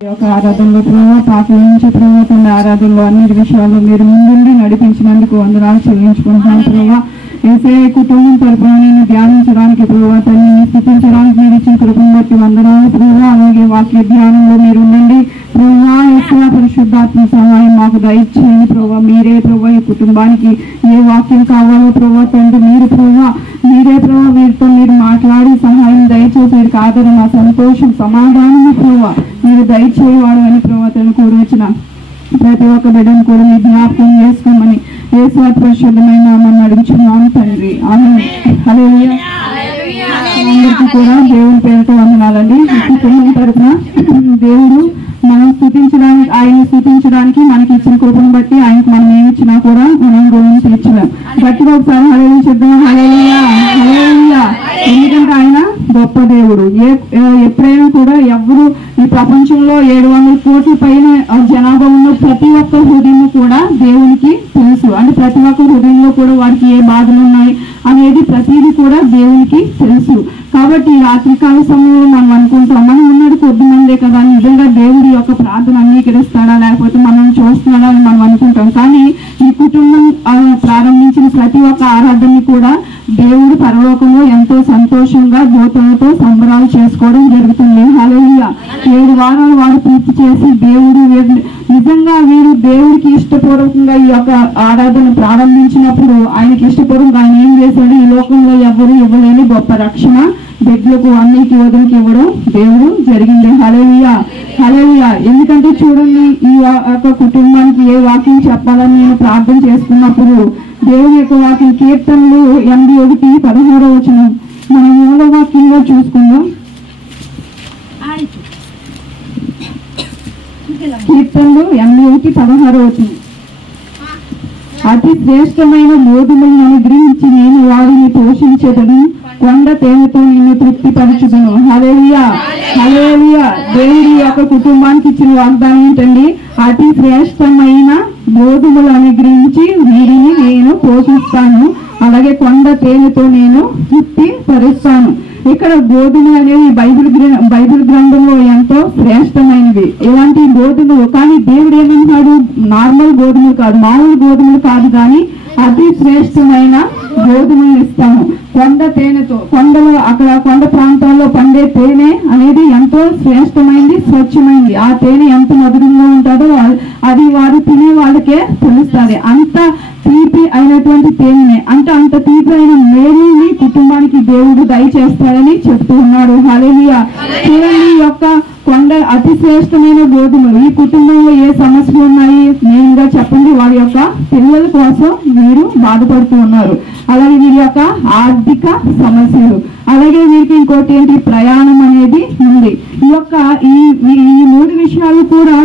ఒక ఆరాధనలో ప్రభావ పాటల నుంచి ప్రభుత్వం ఆరాధనలో అన్ని విషయాల్లో మీరు ముందుండి నడిపించినందుకు వందనాలు చెల్లించుకుంటున్నాను ప్రభావ. యేసయ్య కుటుంబం తరపున నేను ధ్యానించడానికి ప్రభావ తల్లిని స్థితించడానికి మీరు ఇచ్చిన కృపను బట్టి వందనాలు ప్రభావ. అలాగే వాక్య ధ్యానంలో మీరు ఉండండి ప్రభావ. యేసయ్య పరిశుద్ధాత్మ సహాయం మాకు దయచేయండి ప్రభావ. మీరే ప్రభావ ఈ కుటుంబానికి ఏ వాక్యం కావాలో ప్రభావ తండ్రి మీరే ప్రభావ వీరితో మీరు మాట్లాడి సహాయం దయచేసి వీరికి ఆదరణ సంతోషం సమాధానము ప్రభావ మీరు దయచేయవాడు అని ప్రభావం కూడా వచ్చిన ప్రతి ఒక్క బిడ్డను కూడా మీ జ్ఞాపకం చేసుకోమని యేసు పరిశుద్ధమైన నామమున అడుగుచున్నాను తండ్రి. ఆమేన్. హల్లెలూయా. అందరికీ కూడా దేవుని పేరుతో వందనాలండి. కుటుంబం తరపున దేవుడు మనం స్తుతించడానికి ఆయన స్తుతించడానికి మనకి ఇచ్చిన కృపను బట్టి ఆయనకు మనం ఏమి ఇచ్చినా కూడా మనం రుణం తీర్చలేం. గట్టిగా ఒకసారి హల్లెలూయా చెప్దాం. హల్లెలూయా హల్లెలూయా. ఎందుకంటే ఆయన గొప్ప దేవుడు. ఎప్పుడైనా కూడా ఎవరు ఈ ప్రపంచంలో 700 కోట్ల పైన జనాభా ఉన్న ప్రతి ఒక్క హృదయం కూడా దేవునికి తెలుసు. అంటే ప్రతి ఒక్క హృదయంలో కూడా వారికి ఏ బాధలు ఉన్నాయి అనేది ప్రతిదీ కూడా దేవునికి తెలుసు. కాబట్టి ఈ రాత్రికాల సమయంలో మనం అనుకుంటాం మనం ఉన్నది కొద్ది మందే కదా, నిజంగా దేవుడి యొక్క ప్రార్థన అంగీకరిస్తాడా లేకపోతే మనం చూస్తున్నాడా అని మనం అనుకుంటాం. కానీ ఈ కుటుంబం ప్రారంభించిన ప్రతి ఒక్క ఆరాధనని కూడా దేవుడు పరలోకంలో ఎంతో సంతోషంగా దూతలతో సంబరాలు చేసుకోవడం జరుగుతుంది. హల్లెలూయా. 7 వారాలు వారు పూర్తి చేసి దేవుడు నిజంగా వీరు దేవుడికి ఇష్టపూర్వకంగా ఈ యొక్క ఆరాధన ప్రారంభించినప్పుడు ఆయనకి ఇష్టపూర్వకంగా ఆయన ఏం చేశాడు, ఈ లోకంలో ఎవరు ఇవ్వలేని గొప్ప రక్షణ బిడ్డలకు అన్నికి యోధులకు ఇవ్వడం దేవుడు జరిగింది. హల్లెలూయా హల్లెలూయా. ఎందుకంటే చూడండి ఈ యొక్క కుటుంబానికి ఏ వాక్యం చెప్పాలని నేను ప్రార్థన చేసుకున్నప్పుడు దేవుని యొక్క వాక్యం కీర్తనలు 81:16 మనం మూల వాక్యంగా చూసుకుందాం. కీర్తనలు 81:16 అతి శ్రేష్టమైన గోధుమలను అనుగ్రహించి నేను వారిని పోషించదను, కొండ తేనెతో నిన్ను తృప్తిపరచుదను. హల్లెలూయా హల్లెలూయా. దేవుడి యొక్క కుటుంబానికి ఇచ్చిన వాగ్దానం ఏంటండి, అతి శ్రేష్టమైన గోధుమలు అనుగ్రహించి వీరిని నేను పోషిస్తాను, అలాగే కొండ తేనెతో నేను తృప్తి పరుస్తాను. ఇక్కడ గోధుమలు అనేవి బైబిల్ గ్రంథంలో ఎంతో శ్రేష్టమైనవి ఇలాంటి గోధుమలు. కానీ దేవుడు ఏమంటున్నాడు, నార్మల్ గోధుమలు కాదు, మామూలు గోధుమలు కాదు, కానీ అతి శ్రేష్టమైన గోధుమలు ఇస్తాను కొండ తేనెతో. కొండలో అక్కడ కొండ ప్రాంతాల్లో పండే తేనె అనేది ఎంతో శ్రేష్టమైంది, స్వచ్ఛమైంది. ఆ తేనె ఎంత మధురంగా ఉంటుందో అది వారు తినే వాళ్ళకే తెలుస్తుంది. అంత తీపి అయినటువంటి తేనె అంటే అంత తీపి అయిన మేలుని కుటుంబానికి దేవుడు దయచేస్తాడని చెప్తూ ఉన్నాడు. హల్లెలూయా. చూడండి ఈ యొక్క కొండ అతి శ్రేష్టమైన గోధుమలు. ఈ కుటుంబంలో ఏ సమస్యలు ఉన్నాయి మెయిన్ గా చెప్పండి, వారి యొక్క పిల్లల కోసం వీరు బాధపడుతూ ఉన్నారు, అలాగే వీరి యొక్క ఆర్థిక సమస్యలు, అలాగే వీరికి ఇంకోటి ఏంటి, ప్రయాణం అనేది ఉంది. ఈ 3 విషయాలు కూడా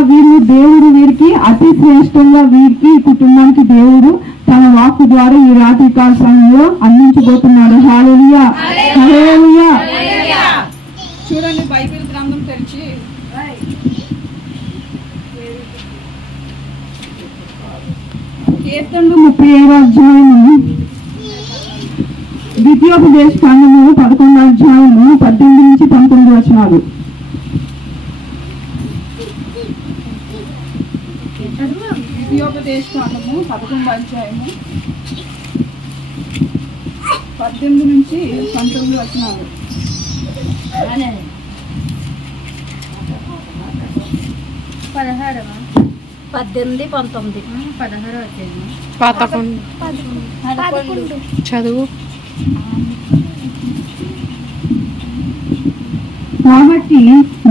దేవుడు వీరికి అతి శ్రేష్టంగా వీరికి ఈ కుటుంబానికి దేవుడు తన వాక్కు ద్వారా ఈ రాత్రి కాల సమయంలో అందించబోతున్నాడు. హల్లెలూయా హల్లెలూయా. చూడండి బైబిల్ గ్రంథం తెరిచి కీర్తనలు 37 ద్వితీయోపదేశ కాండము 11 18-19 ద్వితీయోపదేశ కాండము 11 18-19 చదువు. కాబట్టి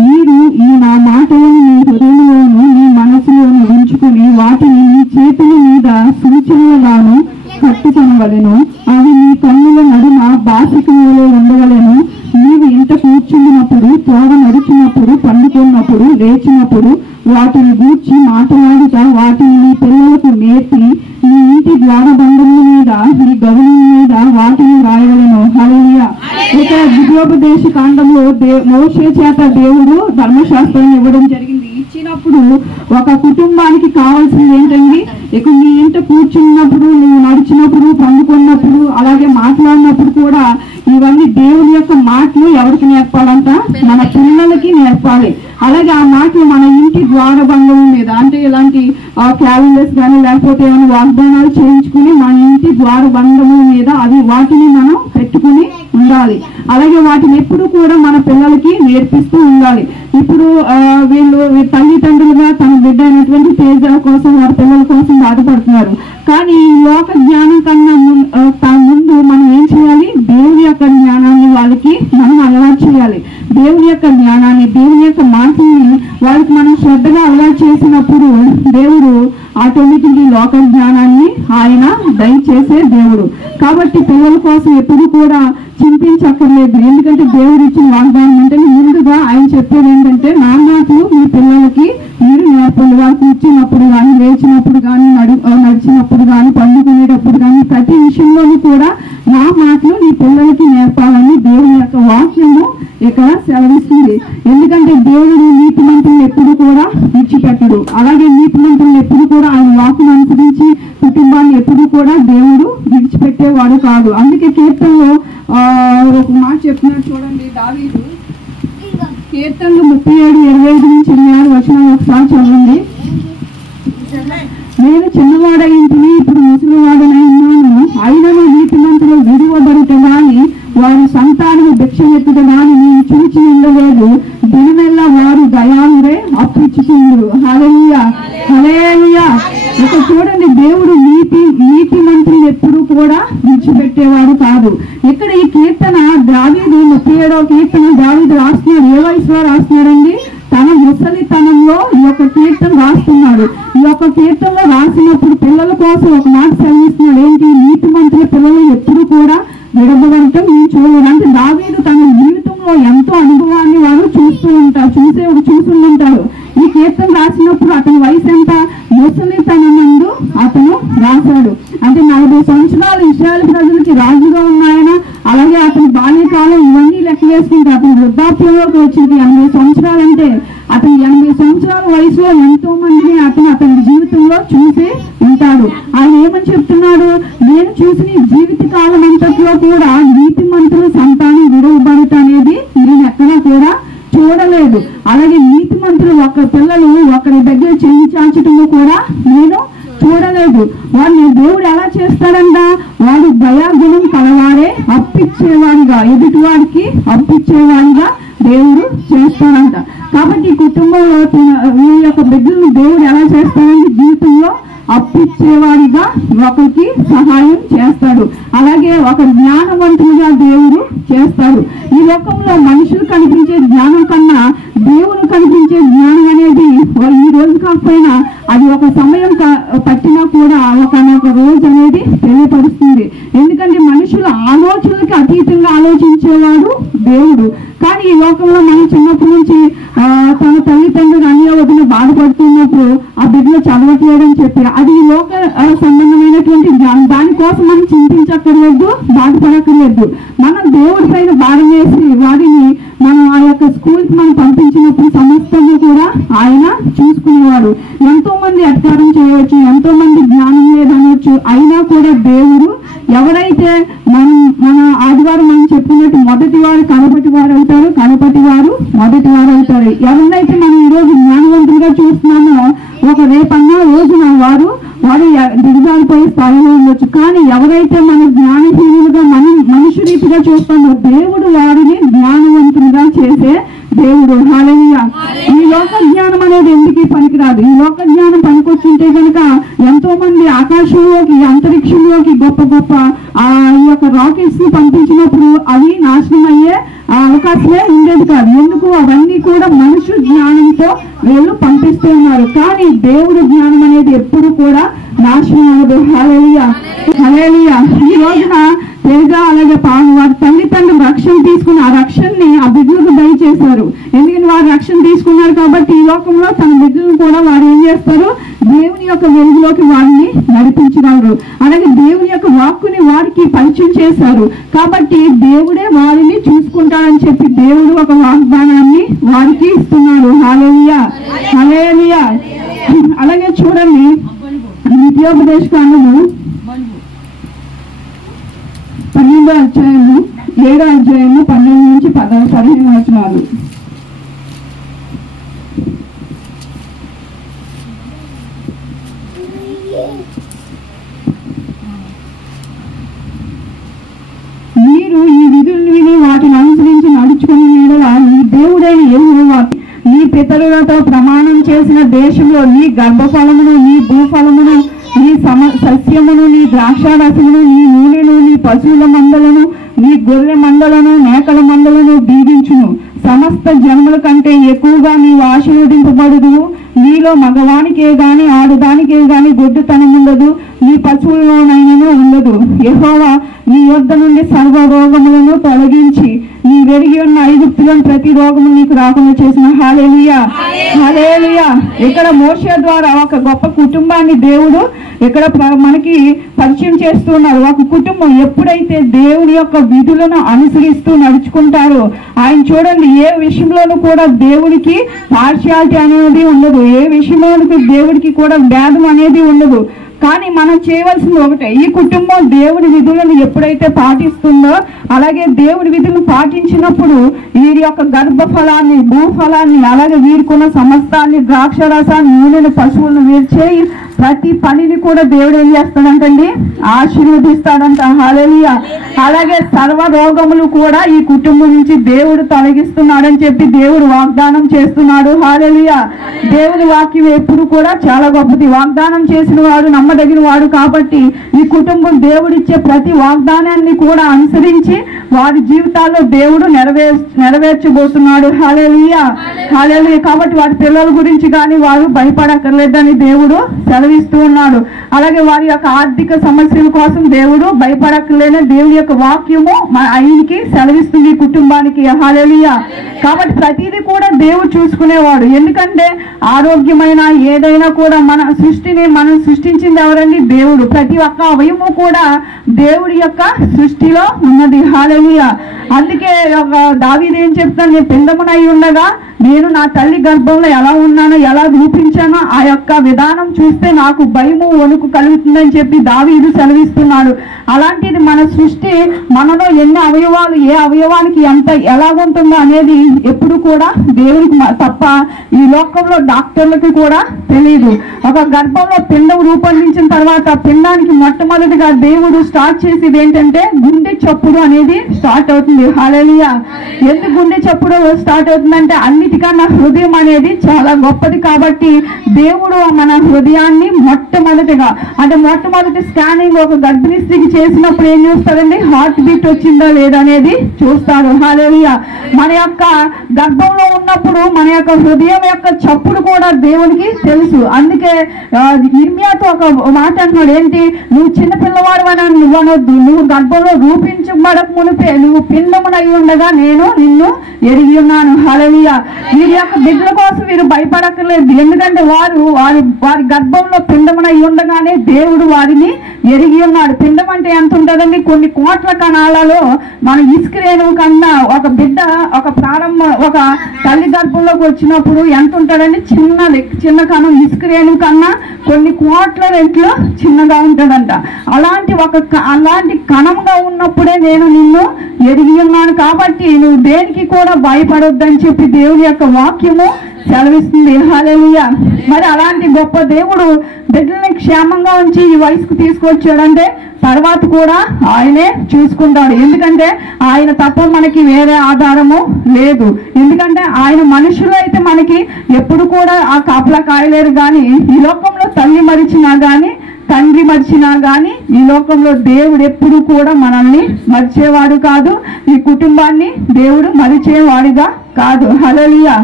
మీరు ఈ నా మాటలను మీ హృదయంలోను మీ మనసులోను ఉంచుకుని వాటిని మీ చేతుల మీద సూచనలుగాను కట్టుకొనవలెను, అవి మీ కన్నుల నడుమ బాసికములో ఉండవలెను. నీవు ఇంట కూర్చున్నప్పుడు, తోడ నడిచినప్పుడు, పండుకున్నప్పుడు, లేచినప్పుడు వాటిని గూర్చి మాట్లాడుతా వాటిని నీ పిల్లలకు నేర్పి నీ ఇంటి ద్వారబంధముల మీద నీ గౌనం మీద వాటిని రాయవలెను. హల్లెలూయా. ఇక్కడ ద్వితీయోపదేశ కాండంలో మోషే చేత దేవుడు ధర్మశాస్త్రాన్ని ఇవ్వడం జరిగింది. ఇచ్చినప్పుడు ఒక కుటుంబానికి కావాల్సింది ఏంటండి, ఇక నీ ఇంట కూర్చున్నప్పుడు, నువ్వు నడిచినప్పుడు, పండుకున్నప్పుడు, అలాగే మాట్లాడినప్పుడు కూడా ఇవన్నీ దేవుని యొక్క మాటలు ఎవరికి నేర్పాలంట, మన పిల్లలకి నేర్పాలి. అలాగే ఆ మాటలు మన ద్వారబంధం మీద, అంటే ఇలాంటి క్యాలెండర్స్ కానీ లేకపోతే ఏమైనా వాగ్దానాలు చేయించుకుని మన ఇంటి ద్వారబంధము మీద వాటిని మనం పెట్టుకుని ఉండాలి. అలాగే వాటిని ఎప్పుడు కూడా మన పిల్లలకి నేర్పిస్తూ ఉండాలి. ఇప్పుడు వీళ్ళు తల్లిదండ్రులుగా తన బిడ్డ అయినటువంటి తేజ కోసం వారి పిల్లల కోసం బాధపడుతున్నారు. కానీ లోక జ్ఞానం కన్నా ముందు మనం ఏం చేయాలి? దేవుని యొక్క జ్ఞానాన్ని వాళ్ళకి మనం అలవాటు చేయాలి. దేవుని యొక్క జ్ఞానాన్ని, దేవుని యొక్క మాటల్ని వాళ్ళకి మనం శ్రద్ధగా అలవాటు చేసినప్పుడు దేవుడు ఆటోమేటిక్గా లోక జ్ఞానాన్ని ఆయన దయచేసే దేవుడు. కాబట్టి పిల్లల కోసం ఎప్పుడు కూడా చింతించక్కర్లేదు. ఎందుకంటే దేవుడు ఇచ్చిన వాగ్దానం అంటే ముందుగా ఆయన చెప్పేది ఏంటంటే, నా మాటలు మీ పిల్లలకి మీరు నేర్పండి. వాళ్ళు కూర్చున్నప్పుడు కానీ, లేచినప్పుడు కానీ, నడిచినప్పుడు కానీ, పండుకునేటప్పుడు కానీ, ప్రతి విషయంలోనూ కూడా నా మాటలు నీ పిల్లలకి నేర్పాలని దేవుని యొక్క వాక్యము ఇక్కడ సెలవిస్తుంది. ఎందుకంటే దేవుడు నీతిమంతులను ఎప్పుడు కూడా విడిచిపెట్టడు. అలాగే నీతిమంతులను ఎప్పుడు కూడా ఆయన వాక్యం అనుసరించి కుటుంబాన్ని ఎప్పుడు కూడా దేవుడు విడిచిపెట్టేవాడు కాదు. అందుకే కీర్తనలో ఒక మాట చెప్తున్నాడు చూడండి. దావీదు కీర్తనలు 37:25-26 ఒకసారి చదవండి. నేను చిన్నవాడైంటిని, ఇప్పుడు ముసలివాడనై ఉన్నాను. అయినను నీతిమంతులు విడువబడుట గాని వారు సంతానము భిక్షమెత్తుట గాని నేను చూచి ఉండలేదు. దినమెల్లా వారు దయాళురే అప్పిచ్చుకుందరు. హల్లెలూయా, హల్లెలూయా. ఇక్కడ చూడండి, దేవుడు నీతిమంతులు ఎప్పుడు కూడా విడిచిపెట్టేవాడు కాదు. ఇక్కడ ఈ కీర్తన దావీదు 37వ కీర్తన దావీదు రాస్తున్నాడు. ఏ వయసులో రాస్తున్నాడండి? తన ముసలితనంలో ఈ యొక్క కీర్తన రాస్తున్నాడు. ఈ యొక్క కీర్తనలో రాసినప్పుడు పిల్లల కోసం ఒక మాట సెలవిస్తున్నాడు. ఏంటి? నీతిమంతుల పిల్లలు ఎప్పుడు కూడా విడబడటం నేను చూడలేదు. అంటే దావీదు తన జీవితంలో ఎంతో అనుభవాన్ని వారు చూస్తుంటాడు. ఈ కీర్తన రాసినప్పుడు అతని వయసు ఎంత? ముసలితనమందు అతను రాశాడు. అంటే 40 సంవత్సరాలు ఇశ్రాయేలు ప్రజలకి రాజుగా ఉన్నాయన. అలాగే అతని బాల్యకాలం ఇవన్నీ లెక్క వేసుకుంటే అతని వృద్ధాప్యంలోకి వచ్చింది 80 సంవత్సరాలు. అంటే అతను 80 సంవత్సరాల వయసులో ఎంతో మందిని అతని జీవితంలో చూసి ఉంటాడు. ఆయన ఏమని చెప్తున్నాడు? నేను చూసిన జీవిత కాలం అంతట్లో కూడా నీతిమంతుల సంతానం విడవబడుట అనేది నేను ఎక్కడా కూడా చూడలేదు. అలాగే నీతిమంతులు పిల్లలు ఒకరి దగ్గర చెయ్యి చాచటము కూడా నేను చూడలేదు. వాడిని దేవుడు ఎలా చేస్తాడంట? వాడు దయాగుణం కలవాడే అప్పిచ్చేవాడిగా, ఎదుటివాడికి అప్పిచ్చేవాడిగా దేవుడు చేస్తాడంట. కాబట్టి కుటుంబంలో ఈ యొక్క బిడ్డలను దేవుడు ఎలా చేస్తాడంటే జీవితంలో అప్పిచ్చేవాడిగా ఒకరికి సహాయం చేస్తాడు. అలాగే ఒక జ్ఞానవంతులుగా దేవుడు చేస్తాడు. ఈ లోకంలో మనుషులు కనిపించే జ్ఞానం కన్నా దేవుడు కనిపించే జ్ఞానం అనేది ఈ రోజు కాకపోయినా అది ఒక సమయం పట్టినా కూడా ఒక రోజు అనేది తెలియపరుస్తుంది. ఎందుకంటే మనుషుల ఆలోచనలకి అతీతంగా ఆలోచించేవాడు దేవుడు. కానీ ఈ లోకంలో మనం చిన్నప్పటి నుంచి తన తల్లిదండ్రులు అన్ని వదిన బాధపడుతున్నప్పుడు ఆ బిడ్డలు చదవట్లేదని చెప్పి అది ఈ లోక సంబంధమైనటువంటి జ్ఞానం. దానికోసం మనం చింతించక్కర్లేదు, బాధపడక్కర్లేదు. మనం దేవుడి పైన భారం వేసి వారిని మనం ఆ యొక్క స్కూల్కి మనం పంపించినప్పుడు సమస్తము కూడా ఆయన చూసుకునేవాడు. ఎంతో మంది అధికారం చేయవచ్చు, ఎంతో మంది జ్ఞానం లేదనవచ్చు. అయినా కూడా దేవుడు ఎవరైతే మన ఆదివారం మనం చెప్పినట్టు మొదటి వారు కనపటి వారు అవుతారు, కనపటి వారు మొదటి వారు అవుతారు. ఎవరినైతే మనం ఈరోజు జ్ఞానవంతులుగా చూస్తున్నామో ఒక రేపన్నా రోజున వారు దిగజారిపోయే స్థాయిలో ఉండొచ్చు. కానీ ఎవరైతే మన జ్ఞానహీనులుగా మనుషు రీతిగా చూస్తామో దేవుడు వారిని జ్ఞానవంతులుగా చేసే దేవుడు. హల్లెలూయా. ఈ లోక జ్ఞానం అనేది ఎందుకు పనికిరాదు. ఈ లోక జ్ఞానం పనికొచ్చుంటే కనుక ఎంతో మంది ఆకాశంలోకి, అంతరిక్షంలోకి గొప్ప గొప్ప ఈ యొక్క రాకెట్స్ ని పంపించినప్పుడు అవి నాశనం అయ్యే అవకాశమే ఉండేది కాదు. ఎందుకు? అవన్నీ కూడా మనుషు జ్ఞానంతో వీళ్ళు పంపిస్తూ ఉన్నారు. కానీ దేవుడు జ్ఞానం అనేది ఎప్పుడు కూడా నాశనం అవ్వదు. హల్లెలూయా, హల్లెలూయా. ఈ రోజున తేజ అలాగే వారి తల్లిదండ్రులు రక్షణ తీసుకుని ఆ రక్షణని ఆ బిడ్డలకు దయచేశారు. ఎందుకంటే వారు రక్షణ తీసుకున్నారు కాబట్టి ఈ లోకంలో తన బిడ్డలను కూడా వారు ఏం చేస్తారు? దేవుని యొక్క వెలుగులోకి వారిని నడిపించగలరు. అలాగే దేవుని యొక్క వాక్కుని వారికి పరిచయం చేశారు. కాబట్టి దేవుడే వారిని చూసుకుంటాడని చెప్పి దేవుడు ఒక వాగ్దానాన్ని వారికి ఇస్తున్నాడు. హల్లెలూయా, హల్లెలూయా. అలాగే చూడండి, ద్వితీయోపదేశ కాండము 12వ అధ్యాయము 7వ అధ్యాయము 12 నుంచి 15 వచనాలు. పితరులతో ప్రమాణం చేసిన దేశంలో నీ గర్భఫలమును, నీ భూఫలమును, నీ సస్యమును, నీ ద్రాక్షారసమును, నీ నూనెను, నీ పశువుల మందలను, నీ గొర్రె మందలను, మేకల మందలను దీవించును. సమస్త జన్మల కంటే ఎక్కువగా నీవు ఆశీర్వదింపబడుదువు. నీలో మగవానికే గాని ఆడదానికే గాని గొడ్డుతనం ఉండదు, నీ పశువుల్లోనైనా ఉండదు. యెహోవా నీ యొద్ద నుండి సర్వ రోగములను తొలగించి నీ వెరిగి ఉన్న ఐగుప్తులను ప్రతి రోగము నీకు రాకుండా చేసిన. హల్లెలూయా, హల్లెలూయా. ఇక్కడ మోషే ద్వారా ఒక గొప్ప కుటుంబాన్ని దేవుడు ఇక్కడ మనకి పరిచయం చేస్తున్నారు. ఒక కుటుంబం ఎప్పుడైతే దేవుని యొక్క విధులను అనుసరిస్తూ నడుచుకుంటారో, ఆయన చూడండి ఏ విషయంలోనూ కూడా దేవుడికి పార్షియాలిటీ అనేది ఉండదు, ఏ విషయంలోనూ దేవుడికి కూడా భేదం అనేది ఉండదు. కానీ మనం చేయవలసింది ఒకటే, ఈ కుటుంబం దేవుడి విధులను ఎప్పుడైతే పాటిస్తుందో, అలాగే దేవుడి విధులను పాటించినప్పుడు వీరి యొక్క గర్భఫలాన్ని, భూఫలాన్ని, అలాగే వీరికున్న సమస్తాన్ని, ద్రాక్షరసాన్ని, నూనెను, పశువులను వీర్చేయి ప్రతి పనిని కూడా దేవుడు ఏం చేస్తాడంటండి, ఆశీర్వదిస్తాడంట. హల్లెలూయా. అలాగే సర్వ రోగములు కూడా ఈ కుటుంబం నుంచి దేవుడు తొలగిస్తున్నాడని చెప్పి దేవుడు వాగ్దానం చేస్తున్నాడు. హల్లెలూయా. దేవుని వాక్యం ఎప్పుడు కూడా చాలా గొప్పది. వాగ్దానం చేసిన వాడు నమ్మదగిన వాడు కాబట్టి ఈ కుటుంబం దేవుడిచ్చే ప్రతి వాగ్దానాన్ని కూడా అనుసరించి వారి జీవితాల్లో దేవుడు నెరవేర్చబోతున్నాడు. హల్లెలూయా, హల్లెలూయా. కాబట్టి వారి పిల్లల గురించి కానీ వారు భయపడక్కర్లేదని దేవుడు సెలవిస్తూ ఉన్నాడు. అలాగే వారి యొక్క ఆర్థిక సమస్యల కోసం దేవుడు భయపడక్కర్లేని దేవుని యొక్క వాక్యము ఆయనకి సెలవిస్తుంది ఈ కుటుంబానికి. హల్లెలూయా. కాబట్టి ప్రతిదీ కూడా దేవుడు చూసుకునేవాడు. ఎందుకంటే ఆరోగ్యమైన ఏదైనా కూడా మనం సృష్టించింది ఎవరండి, దేవుడు. ప్రతి ఒక్క అవయము కూడా దేవుడి యొక్క సృష్టిలో ఉన్నది. హల్లెలూయా. అందుకే దావీదు ఏం చెప్తాను, నేను పిండమునై ఉండగా నేను నా తల్లి గర్భంలో ఎలా ఉన్నానో, ఎలా రూపించానో ఆ యొక్క విధానం చూస్తే నాకు భయము, వణుకు కలుగుతుందని చెప్పి దావీదు సెలవిస్తున్నాడు. అలాంటిది మన సృష్టి, మనలో ఎన్ని అవయవాలు, ఏ అవయవానికి ఎంత ఎలాగుంటుందో అనేది ఎప్పుడు కూడా దేవుడికి తప్ప ఈ లోకంలో డాక్టర్లకి కూడా తెలియదు. ఒక గర్భంలో పిండం రూపొందించిన తర్వాత పిండానికి మొట్టమొదటిగా దేవుడు స్టార్ట్ చేసేది ఏంటంటే గుండె చప్పుడు అనేది స్టార్ట్ అవుతుంది. హల్లెలూయా. ఎందుకు గుండె చప్పుడు స్టార్ట్ అవుతుందంటే అన్నిటికన్నా హృదయం అనేది చాలా గొప్పది కాబట్టి దేవుడు మన హృదయాన్ని మొట్టమొదటిగా, అంటే మొట్టమొదటి స్కానింగ్ ఒక గర్భిణీ స్త్రీకి చేసినప్పుడు ఏం చూస్తారండి, హార్ట్ బీట్ వచ్చిందా లేదా అనేది చూస్తారు. హల్లెలూయా. మన యొక్క గర్భంలో ఉన్నప్పుడు మన యొక్క హృదయం యొక్క చప్పుడు కూడా దేవునికి తెలుసు. అందుకే ఇర్మియాతో ఒక మాట అంటున్నాడు, ఏంటి, నువ్వు చిన్న పిల్లవాడు అని నువ్వు అనొద్దు, నువ్వు గర్భంలో రూపించబడక మునిపే నువ్వు పిండమునై ఉండగా నేను నిన్ను ఎరిగి ఉన్నాను. హల్లెలూయా. వీరి యొక్క బిడ్డల కోసం వీరు భయపడక్కర్లేదు. ఎందుకంటే వారి గర్భంలో పిండమునై ఉండగానే దేవుడు వారిని ఎరిగి ఉన్నాడు. పిండం అంటే ఎంత ఉంటుందండి, కొన్ని కోట్ల కణాలలో మన ఇసుక రేణువు కన్నా ఒక బిడ్డ ఒక తల్లి గర్భంలోకి వచ్చినప్పుడు ఎంత ఉంటుందండి, చిన్న కణం ఇసుక రేణువు కన్నా కొన్ని కోట్ల రెట్లు చిన్నగా ఉంటుందంట. అలాంటి కణంగా ఉన్నప్పుడే నేను నిన్ను ఎరిగి ఉన్నాను కాబట్టి నువ్వు దేనికి కూడా భయపడొద్దని చెప్పి దేవుని యొక్క వాక్యము సెలవిస్తుంది. హల్లెలూయా. మరి అలాంటి గొప్ప దేవుడు బిడ్డల్ని క్షేమంగా ఉంచి ఈ వయసుకు తీసుకొచ్చాడంటే తర్వాత కూడా ఆయనే చూసుకుంటాడు. ఎందుకంటే ఆయన తప్ప మనకి వేరే ఆధారము లేదు. ఎందుకంటే ఆయన మనుషులు అయితే మనకి ఎప్పుడు కూడా ఆ కాపలా కాయలేరు. కానీ ఈ లోకంలో తల్లి మరిచినా కానీ తండ్రి మర్చినా కానీ ఈ లోకంలో దేవుడు ఎప్పుడు కూడా మనల్ని మర్చేవాడు కాదు. ఈ కుటుంబాన్ని దేవుడు మరిచేవాడిగా కాదు. హల్లెలూయా,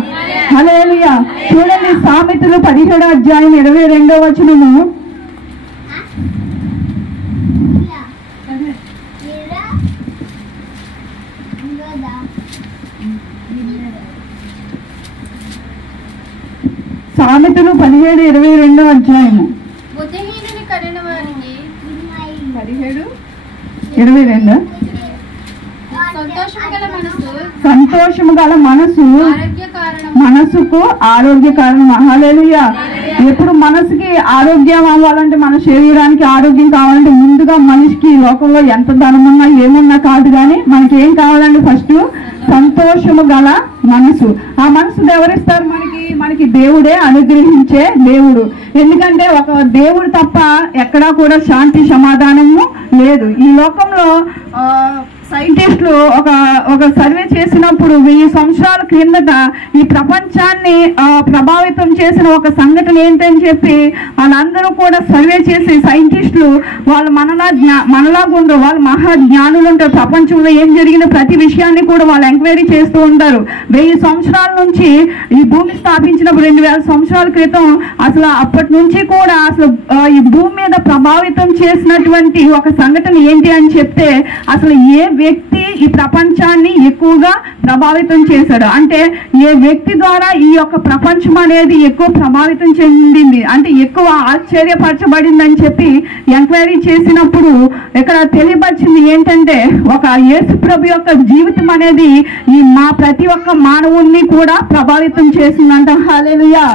హల్లెలూయా. చూడండి సామెతలు 17వ అధ్యాయం 22వ వచనము. సామెతలు 17:22వ అధ్యాయము 17:22. సంతోషము గల మనసుకు ఆరోగ్య కారణం. హల్లెలూయా. ఎప్పుడు మనసుకి ఆరోగ్యం అవ్వాలంటే, మన శరీరానికి ఆరోగ్యం కావాలంటే ముందుగా మనిషికి లోకంలో ఎంత ధనం ఉన్నా ఏమున్నా కాదు, కానీ మనకి ఏం కావాలంటే ఫస్ట్ సంతోషము గల మనసు. ఆ మనసు ఎవరిస్తారు మనకి దేవుడే అనుగ్రహించే దేవుడు. ఎందుకంటే ఒక దేవుడు తప్ప ఎక్కడా కూడా శాంతి సమాధానము లేదు. ఈ లోకంలో సైంటిస్టులు ఒక సర్వే చేసినప్పుడు 1000 సంవత్సరాల క్రిందట ఈ ప్రపంచాన్ని ప్రభావితం చేసిన ఒక సంఘటన ఏంటని చెప్పి వాళ్ళందరూ కూడా సర్వే చేసి సైంటిస్టులు వాళ్ళు మనలాగా ఉండరు, వాళ్ళు మహా జ్ఞానులు ఉంటారు. ప్రపంచంలో ఏం జరిగిన ప్రతి విషయాన్ని కూడా వాళ్ళు ఎంక్వైరీ చేస్తూ ఉంటారు. 1000 సంవత్సరాల నుంచి ఈ భూమి స్థాపించినప్పుడు 2000 సంవత్సరాల క్రితం అసలు అప్పటి నుంచి కూడా అసలు ఈ భూమి మీద ప్రభావితం చేసినటువంటి ఒక సంఘటన ఏంటి అని చెప్తే అసలు ఏ వ్యక్తి ఈ ప్రపంచాన్ని ఎక్కువగా ప్రభావితం చేశాడు అంటే ఏ వ్యక్తి ద్వారా ఈ యొక్క ప్రపంచం అనేది ఎక్కువ ప్రభావితం చెందింది అంటే ఎక్కువ ఆశ్చర్యపరచబడింది అని చెప్పి ఎంక్వైరీ చేసినప్పుడు ఇక్కడ తెలియపరిచింది ఏంటంటే ఒక యేసు ప్రభు యొక్క జీవితం అనేది ఈ ప్రతి ఒక్క మానవుణ్ణి కూడా ప్రభావితం చేసిందంట. హల్లెలూయా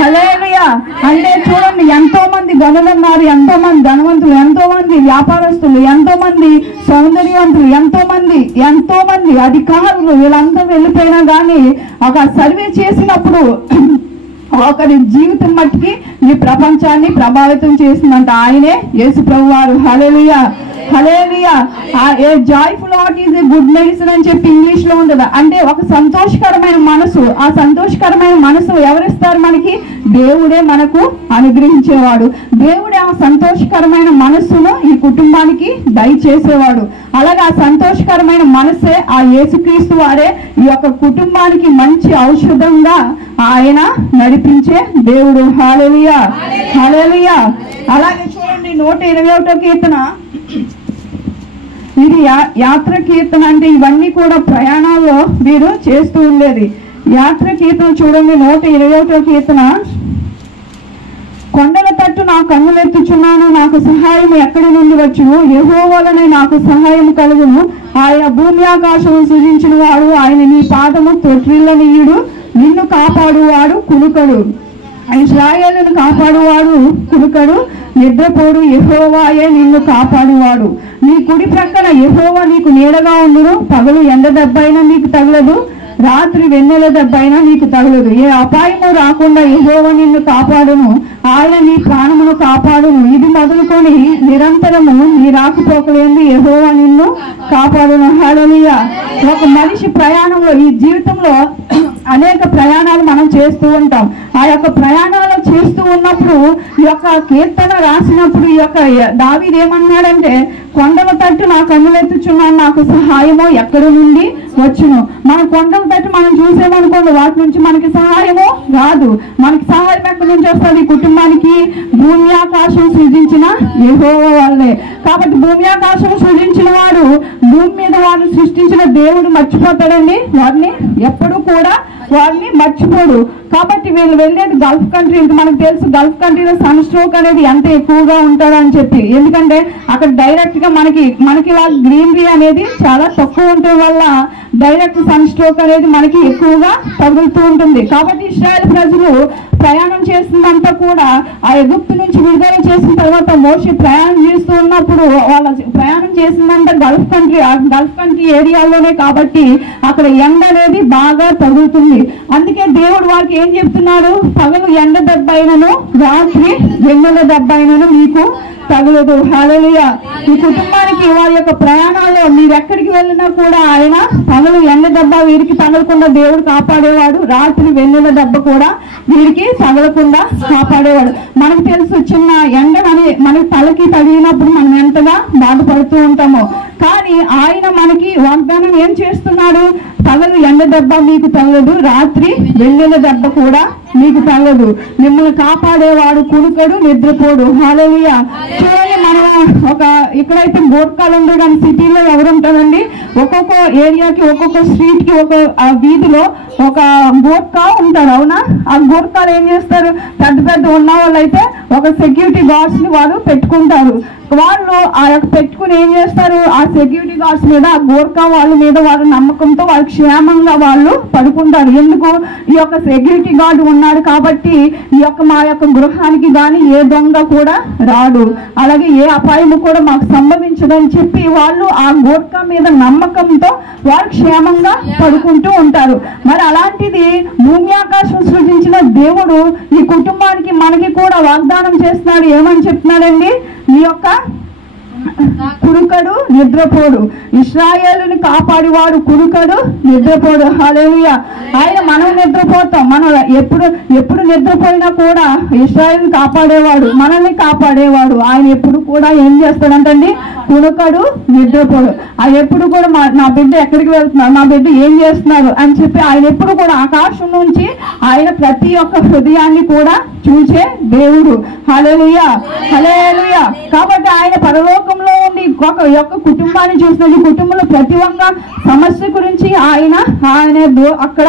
హల్లెలూయా. అంటే చూడండి, ఎంతో మంది గనులు ఉన్నారు, ఎంతో మంది ధనవంతులు, ఎంతో మంది వ్యాపారస్తులు, ఎంతో మంది సౌందర్యవంతులు, ఎంతో మంది అధికారులు, వీళ్ళందరూ వెళ్ళిపోయినా కానీ ఒక సర్వే చేసినప్పుడు ఒకరి జీవితం మట్టికి ఈ ప్రపంచాన్ని ప్రభావితం చేసిందంట. ఆయనే యేసు ప్రభు వారు. Hallelujah hallelujah. A joyful heart is a good medicine అని చెప్పి ఇంగ్లీష్ లో ఉంటుంది. అంటే ఒక సంతోషకరమైన మనసు, ఆ సంతోషకరమైన మనసు ఎవరిస్తారు మనకి? దేవుడే మనకు అనుగ్రహించేవాడు. దేవుడే ఆ సంతోషకరమైన మనస్సును ఈ కుటుంబానికి దయచేసేవాడు. అలాగే ఆ సంతోషకరమైన మనసే ఆ యేసుక్రీస్తు వారే ఈ యొక్క కుటుంబానికి మంచి ఔషధంగా ఆయన నడిపించే దేవుడు. హల్లెలూయా హల్లెలూయా. అలాగే చూడండి 121వ కీర్తన, ఇది యాత్ర కీర్తన. అంటే ఇవన్నీ కూడా ప్రయాణాల్లో వీరు చేస్తూ ఉండేది. యాత్ర కీర్తన చూడండి 121వ కీర్తన. కొండల తట్టు నా కన్నులెత్తుచున్నాను, నాకు సహాయం ఎక్కడి నుండి వచ్చును? యెహోవావలనే నాకు సహాయం కలుగును. ఆయన భూమి ఆకాశము సృజించిన వాడు, ఆయన నీ పాదము తొట్రిల్లనీయుడు. నిన్ను కాపాడువాడు కునుకడు, ఇశ్రాయేలును కాపాడువాడు కునుకడు, నిద్రపోడు. యెహోవాయే నిన్ను కాపాడువాడు. నీ కుడి ప్రక్కన యెహోవా నీకు నీడగా ఉండును. పగలు ఎండ దెబ్బైనా నీకు తగలదు, రాత్రి వెన్నెల దెబ్బైనా నీకు తగలదు. ఏ అపాయము రాకుండా యెహోవా నిన్ను కాపాడును. ఆయన నీ ప్రాణమును కాపాడును. ఇది మొదలుకొని నిరంతరము నీ రాకపోకలేంది యెహోవా నిన్ను కాపాడును. హల్లెలూయా. ఒక మనిషి ప్రయాణంలో, ఈ జీవితంలో అనేక ప్రయాణాలు మనం చేస్తూ ఉంటాం. ఆ యొక్క ప్రయాణాలు చేస్తూ ఉన్నప్పుడు ఈ యొక్క కీర్తన రాసినప్పుడు ఈ యొక్క దావీదు ఏమన్నాడంటే, కొండల తట్టు నా కన్నులెత్తుచున్నాను, నాకు సహాయము ఎక్కడి నుండి వచ్చును. మన కొండల తట్టు మనం చూసేమనుకోండి, వాటి నుంచి మనకి సహాయము రాదు. మనకి సహాయం ఎక్కడి నుంచి వస్తుంది? కుటుంబానికి భూమి ఆకాశం సృజించిన యెహోవా వల్లే. కాబట్టి భూమి ఆకాశం సృజించిన వాడు, భూమి మీద వాడిని సృష్టించిన దేవుడు మర్చిపోతాడండి? వాడిని ఎప్పుడు కూడా వాడిని మర్చిపోడు. కాబట్టి వీళ్ళు వెళ్ళేది గల్ఫ్ కంట్రీ. మనకు తెలుసు గల్ఫ్ కంట్రీలో సన్ స్ట్రోక్ అనేది ఎంత ఎక్కువగా ఉంటాడని చెప్పి. ఎందుకంటే అక్కడ డైరెక్ట్ గా మనకి గ్రీనరీ అనేది చాలా తక్కువ ఉండటం వల్ల డైరెక్ట్ సన్ స్ట్రోక్ అనేది మనకి ఎక్కువగా తగులుతూ ఉంటుంది. కాబట్టి ఇశ్రాయేల్ ప్రజలు ప్రయాణం చేసిందంతా కూడా ఆ ఎగుప్తు నుంచి విడుదల చేసిన తర్వాత మోషే ప్రయాణం చేస్తూ ఉన్నప్పుడు వాళ్ళ ప్రయాణం చేసిందంతా గల్ఫ్ కంట్రీ. ఆ గల్ఫ్ కంట్రీ ఏరియాలోనే కాబట్టి అక్కడ ఎండ అనేది బాగా తగులుతుంది. అందుకే దేవుడు వారికి ఏం చెప్తున్నాడు? పగలు ఎండ దెబ్బ అయినను, రాత్రి వెన్నెల దెబ్బ అయినను మీకు తగలదు. హల్లెలూయా. ఈ కుటుంబానికి వారి యొక్క ప్రయాణాల్లో మీరు ఎక్కడికి వెళ్ళినా కూడా ఆయన పగలు ఎండ దెబ్బ వీరికి తగలకుండా దేవుడు కాపాడేవాడు, రాత్రి వెన్నెల దెబ్బ కూడా వీరికి తగలకుండా కాపాడేవాడు. మనకు తెలుసు, చిన్న ఎండ మనకి తలకి తగిలినప్పుడు మనం ఎంతగా బాధపడుతూ ఉంటామో, కానీ ఆయన మనకి వాగ్దానం ఏం చేస్తున్నాడు? పగలు ఎండ దెబ్బ మీకు తగలదు, రాత్రి వెన్నెల దెబ్బ కూడా మీకు తగలదు. మిమ్మల్ని కాపాడేవాడు కునుకడు, నిద్రపోడు. హల్లెలూయా. చూడండి, మనం ఇక్కడైతే గోర్ఖాలు ఉండరు, కానీ సిటీలో ఎవరు ఉంటారండి? ఒక్కొక్క ఏరియాకి, ఒక్కొక్క స్ట్రీట్ కి, ఒక వీధిలో ఒక గోర్ఖా ఉంటారు. అవునా? ఆ గోర్ఖాలు ఏం చేస్తారు? పెద్ద ఉన్న వాళ్ళు అయితే ఒక సెక్యూరిటీ గార్డ్స్ ని వాళ్ళు పెట్టుకుంటారు. వాళ్ళు ఆ యొక్క పెట్టుకుని ఏం చేస్తారు? ఆ సెక్యూరిటీ గార్డ్స్ మీద, ఆ గోర్ఖా వాళ్ళ మీద వాళ్ళ నమ్మకంతో వాళ్ళు క్షేమంగా వాళ్ళు పడుకుంటారు. ఎందుకు? ఈ యొక్క సెక్యూరిటీ గార్డు ఉన్నాడు కాబట్టి ఈ యొక్క మా యొక్క గృహానికి కానీ ఏ దొంగ కూడా రాడు, అలాగే ఏ అపాయము కూడా మాకు సంభవించదని చెప్పి వాళ్ళు ఆ గోర్ఖా మీద నమ్మకంతో వారు క్షేమంగా పడుకుంటూ ఉంటారు. మరి అలాంటిది భూమి ఆకాశం సృజించిన దేవుడు ఈ కుటుంబానికి మనకి కూడా వాగ్దానం చేస్తున్నాడు. ఏమని చెప్తున్నాడండి? మీ యొక్క కునుకడు నిద్రపోడు. ఇశ్రాయేలుని కాపాడివాడు కునుకడు నిద్రపోడు. హల్లెలూయా. ఆయన మనం నిద్రపోతాం. మనం ఎప్పుడు నిద్రపోయినా కూడా ఇశ్రాయేలుని కాపాడేవాడు, మనల్ని కాపాడేవాడు. ఆయన ఎప్పుడు కూడా ఏం చేస్తాడంటండి? కునుకడు నిద్రపోడు. ఆయన ఎప్పుడు కూడా నా బిడ్డ ఎక్కడికి వెళ్తున్నారు, నా బిడ్డ ఏం చేస్తున్నారు అని చెప్పి ఆయన ఎప్పుడు కూడా ఆకాశం నుంచి ఆయన ప్రతి ఒక్క హృదయాన్ని కూడా చూసే దేవుడు. హల్లెలూయా, హల్లెలూయా. కాబట్టి ఆయన పరలోకంలో ఉండి యొక్క కుటుంబాన్ని చూసిన కుటుంబంలో ప్రతి ఒక్క సమస్య గురించి ఆయన అక్కడ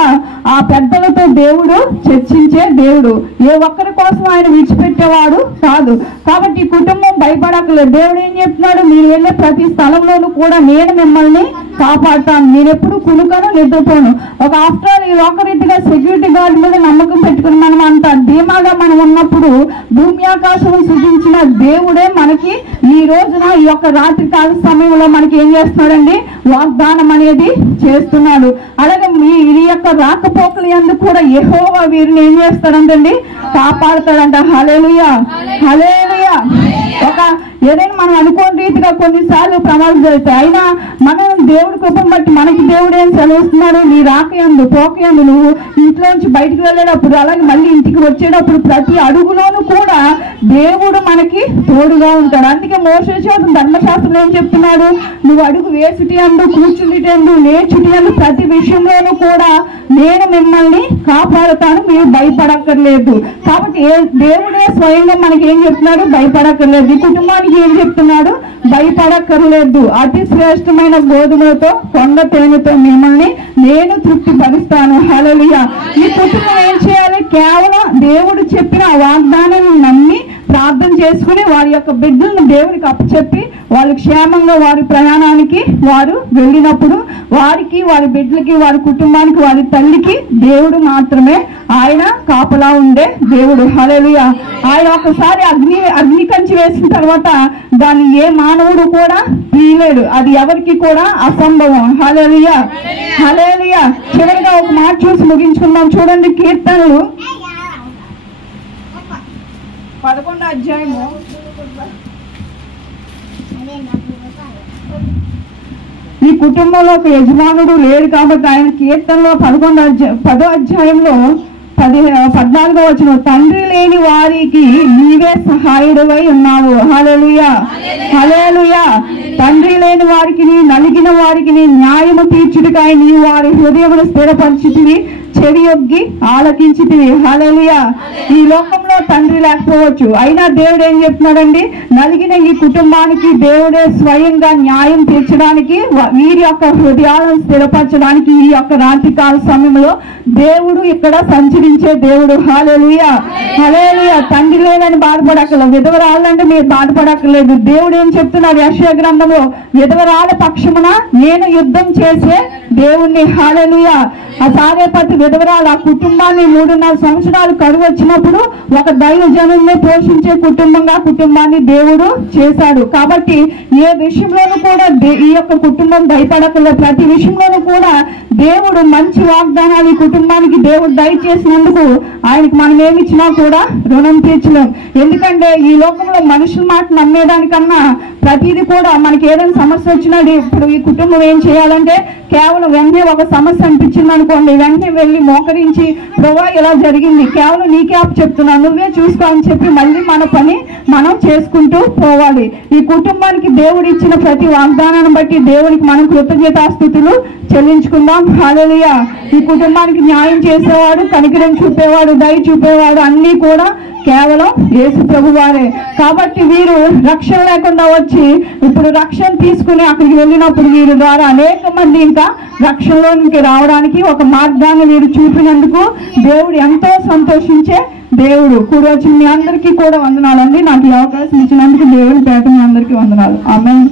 ఆ పెద్దలతో దేవుడు చర్చించే దేవుడు. ఏ ఒక్కరి కోసం ఆయన విడిచిపెట్టేవాడు కాదు. కాబట్టి ఈ కుటుంబం భయపడక్కలేదు. దేవుడు ఏం చెప్తున్నాడు? మీరు వెళ్ళే ప్రతి స్థలంలోనూ కూడా నేను మిమ్మల్ని కాపాడుతాను, నేను ఎప్పుడు కునుకను నిద్రపోను. ఒక ఆఫ్టర్ ఆల్ ఈ లోకరీతిగా సెక్యూరిటీ గార్డ్ మీద నమ్మకం పెట్టుకుని మనం అంత ధీమాగా మనం ఉన్నప్పుడు భూమి ఆకాశం సృజించిన దేవుడే మనకి ఈ రోజున ఈ యొక్క రాత్రి కాల సమయంలో మనకి ఏం చేస్తున్నాడండి? వాగ్దానం అనేది చేస్తున్నాడు. అలాగే ఈ యొక్క రాకపోకలు ఎందుకు కూడా యెహోవా వీరిని ఏం చేస్తాడంటండి? కాపాడుతాడంట. హల్లెలూయా, హల్లెలూయా. ఒక ఏదైనా మనం అనుకోని రీతిగా కొన్నిసార్లు ప్రమాదం జరుగుతాయి. అయినా మనం దేవుడి కృపను బట్టి మనకి దేవుడు ఏం సెలవుస్తున్నాడు? నీ రాకయందు పోకయందు నువ్వు ఇంట్లో నుంచి బయటకు వెళ్ళేటప్పుడు, అలాగే మళ్ళీ ఇంటికి వచ్చేటప్పుడు ప్రతి అడుగులోనూ కూడా దేవుడు మనకి తోడుగా ఉంటాడు. అందుకే మోషే శాస్త్రం ధర్మశాస్త్రం ఏం చెప్తున్నాడు? నువ్వు అడుగు వేసుటి అందు, కూర్చుంటి అందు, లేచుటి అందు ప్రతి విషయంలోనూ కూడా నేను మిమ్మల్ని కాపాడుతాను, మీరు భయపడక్కర్లేదు. కాబట్టి దేవుడే స్వయంగా మనకి ఏం చెప్తున్నాడు? భయపడక్కర్లేదు. ఈ కుటుంబానికి ఏం చెప్తున్నాడు? భయపడక్కర్లేదు. అతి శ్రేష్టమైన గోధుమలతో కొండ తేనెతో మిమ్మల్ని నేను తృప్తి పరుస్తాను. హల్లెలూయా. ఈ కుటుంబం ఏం చేయాలి? కేవలం దేవుడు చెప్పిన వాగ్దానాన్ని నమ్మి ప్రార్థన చేసుకుని వారి యొక్క బిడ్డలను దేవుడికి అప్పచెప్పి వాళ్ళు క్షేమంగా వారి ప్రయాణానికి వారు వెళ్ళినప్పుడు వారికి, వారి బిడ్డలకి, వారి కుటుంబానికి, వారి తల్లికి దేవుడు మాత్రమే ఆయన కాపలా ఉండే దేవుడు. హల్లెలూయా. ఆయన ఒకసారి అగ్ని కంచి వేసిన తర్వాత దాన్ని ఏ మానవుడు కూడా తీయలేడు. అది ఎవరికి కూడా అసంభవం. హల్లెలూయా, హల్లెలూయా. చివరిగా ఒక మాట చూసి ముగించుకుందాం. చూడండి, కీర్తనలు 11వ అధ్యాయము ఈ కుటుంబంలో ఒక యజమానుడు లేడు కాబట్టి ఆయన కీర్తనలో 10వ అధ్యాయంలో 14వ వచనం, తండ్రి లేని వారికి నీవే సహాయుడివై ఉన్నావు. హల్లెలూయా, హల్లెలూయా. తండ్రి లేని వారికి, నలిగిన వారికి న్యాయము తీర్చుటకై నీవు వారి హృదయమును స్థిరపరిచితివి, చెవి యొగ్గి ఆలకించితివి. హల్లెలూయా. ఈ లోకంలో తండ్రి లేకపోవచ్చు, అయినా దేవుడు ఏం చెప్తున్నాడండి? నలిగిన ఈ కుటుంబానికి దేవుడే స్వయంగా న్యాయం తీర్చడానికి, వీరి యొక్క హృదయాలను స్థిరపరచడానికి ఈ యొక్క రాత్రికాల సమయంలో దేవుడు ఇక్కడ సంచరించే దేవుడు. హల్లెలూయా, హల్లెలూయా. తండ్రి లేదని బాధపడక్కర్లేదు. విధవరాళ్ళంటే మీరు బాధపడక్కర్లేదు. దేవుడు ఏం చెప్తున్నాడు యెషయా గ్రంథంలో? విధవరాల పక్షమున నేను యుద్ధం చేసే దేవుణ్ణి. హల్లెలూయా. ఆ సారేపతి విధవరాలు ఆ కుటుంబాన్ని 3.5 సంవత్సరాలు కరువు వచ్చినప్పుడు ఒక దైవజనుల్ని పోషించే కుటుంబాన్ని దేవుడు చేశాడు. కాబట్టి ఏ విషయంలోనూ కూడా ఈ యొక్క కుటుంబం భయపడకలేదు. ప్రతి విషయంలోనూ కూడా దేవుడు మంచి వాగ్దానాలు ఈ కుటుంబానికి దేవుడు దయచేసినందుకు ఆయనకి మనం ఏమిచ్చినా కూడా రుణం తీర్చలేం. ఎందుకంటే ఈ లోకంలో మనుషుల మాట నమ్మేదానికన్నా ప్రతిదీ కూడా మనకి ఏదైనా సమస్య వచ్చినది ఇప్పుడు ఈ కుటుంబం ఏం చేయాలంటే కేవలం వెంటనే ఒక సమస్య అనిపించింది అనుకోండి, వెంటనే వెళ్ళి మోకరించి ప్రభా ఇలా జరిగింది, కేవలం నీకే అప్పు చెప్తున్నాను, నువ్వే చూసుకో అని చెప్పి మళ్ళీ మన పని మనం చేసుకుంటూ పోవాలి. ఈ కుటుంబానికి దేవుడు ఇచ్చిన ప్రతి వాగ్దానాన్ని బట్టి దేవునికి మనం కృతజ్ఞతాస్తుతులు చెల్లించుకుందాం. హల్లెలూయా. ఈ కుటుంబానికి న్యాయం చేసేవాడు, కనికరం చూపేవాడు, దయ చూపేవాడు అన్నీ కూడా కేవలం యేసు ప్రభు వారే. కాబట్టి వీరు రక్షణ లేకుండా వచ్చి ఇప్పుడు రక్షణ తీసుకుని అక్కడికి వెళ్ళినప్పుడు వీరి ద్వారా అనేక మంది ఇంకా రక్షణలోనికి రావడానికి ఒక మార్గాన్ని వీరు చూపినందుకు దేవుడు ఎంతో సంతోషించే దేవుడు. కూడి వచ్చిన మీ అందరికీ కూడా వందనాలండి. నాకు ఈ అవకాశం ఇచ్చినందుకు దేవుని పేట మీ అందరికీ వందనాలు. ఆమేన్.